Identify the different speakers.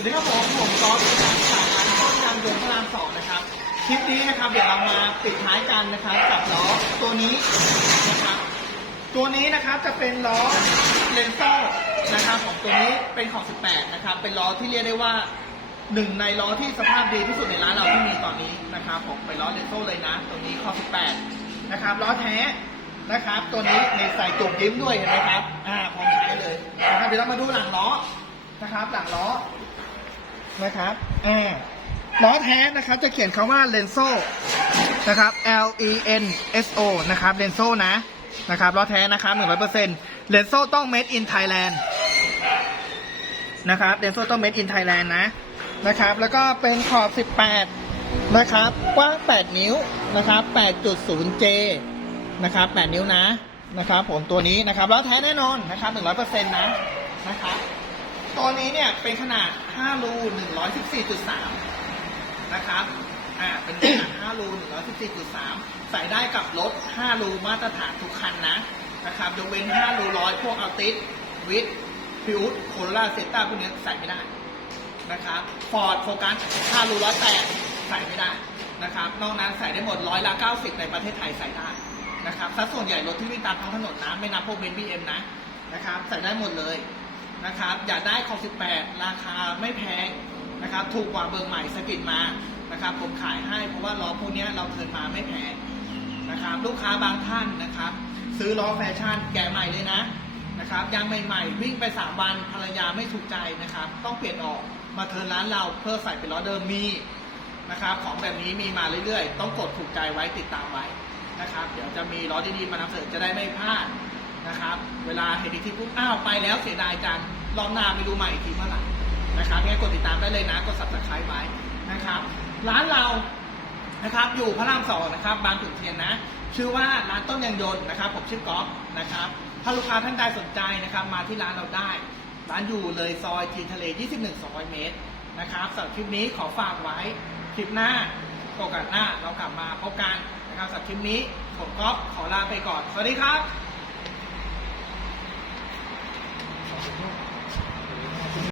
Speaker 1: วัสดีครับผมผมก๊อฟนะครับจากร้านต้นยางยนต์พระรามสองนะครับ คลิปนี้นะครับเดี๋ยวเรามาปิดท้ายกันนะครับกับล้อตัวนี้นะครับ ตัวนี้นะครับจะเป็นล้อเลนโซ่นะครับของตัวนี้เป็นของ 18 นะครับ เป็นล้อที่เรียกได้ว่าหนึ่งในล้อที่สภาพดีที่สุดในร้านเราที่มีตอนนี้นะครับผมเป็นล้อเลนโซ่เลยนะ ตัวนี้ข้อ18 นะครับล้อแท้นะครับ ตัวนี้ในใส่จุกยิ้มด้วยเห็นไหมครับ อ่าพร้อมใช้เลยนะครับเดี๋ยวเรามาดูหลังล้อนะครับ หลังล้อ นะครับอ่าล้อแท้นะครับจะเขียนคำว่าเลนโซ่นะครับ L E N S O นะครับเลนโซ่นะนะครับล้อแท้นะครับหนึ่งร้อยเปอร์เซ็นต์เลนโซ่ต้อง made in Thailand นะครับเลนโซ่ต้อง made in Thailand นะนะครับ แล้วก็เป็นขอบ 18 นะครับ กว้าง 8 นิ้วนะครับ 8.0J นะครับ 8 นิ้วนะนะครับผมตัวนี้นะครับล้อแท้แน่นอนนะครับ 100%นะนะครับ ตัวนี้เนี่ยเป็นขนาด 5 รู 114.3 นะครับ อ่า เป็นขนาด 5 รู 114.3 ใส่ได้กับรถ 5 รูมาตรฐานทุกคันนะ นะครับยกเว้น 5 รูร้อยพวกอัลติสวิทฟิวโคโรล่าเซต้าพวกนี้ใส่ไม่ได้ นะครับฟอร์ดโฟกัส 5 รูร้อยแปดใส่ไม่ได้ นะครับ นอกนั้นใส่ได้หมดร้อยละ90 ในประเทศไทยใส่ได้ นะครับสัดส่วนใหญ่รถที่วิ่งตามท้องถนนนะ ไม่นับพวกเบนซ์บีเอ็มนะ นะครับ ใส่ได้หมดเลย นะครับ อยากได้ของ 18 ราคาไม่แพงนะครับ ถูกกว่าเบอร์ใหม่สกิดมานะครับ ผมขายให้เพราะว่าล้อพวกนี้เราเทิร์นมาไม่แพงนะครับ ลูกค้าบางท่านนะครับ ซื้อล้อแฟชั่นแกะใหม่เลยนะนะครับยางใหม่ๆ วิ่งไป 3 วันภรรยาไม่ถูกใจนะครับ ต้องเปลี่ยนออกมาเทิร์นร้านเราเพื่อใส่เป็นล้อเดิมมีนะครับ ของแบบนี้มีมาเรื่อยๆ ต้องกดถูกใจไว้ติดตามไว้นะครับ เดี๋ยวจะมีล้อดีๆมานำเสนอจะได้ไม่พลาด นะครับ เวลาเห็นอีกทีปุ๊บอ้าวไปแล้วเสียดายจังรอบหน้าไม่รู้ใหม่อีกทีเมื่อไหร่นะครับงั้นกดติดตามได้เลยนะกด subscribe ไว้นะครับ ร้านเรานะครับอยู่พระรามสองนะครับ บางขุนเทียนนะ ชื่อว่าร้านต้นยางยนต์นะครับ ผมชื่อก๊อฟนะครับ ถ้าลูกค้าท่านใดสนใจนะครับ มาที่ร้านเราได้ ร้านอยู่เลยซอยทีทะเล 21 200 เมตรนะครับสำหรับคลิปนี้ขอฝากไว้คลิปหน้าโอกาสหน้าเรากลับมาพบกันนะครับสำหรับคลิปนี้ผมก๊อฟขอลาไปก่อน สวัสดีครับ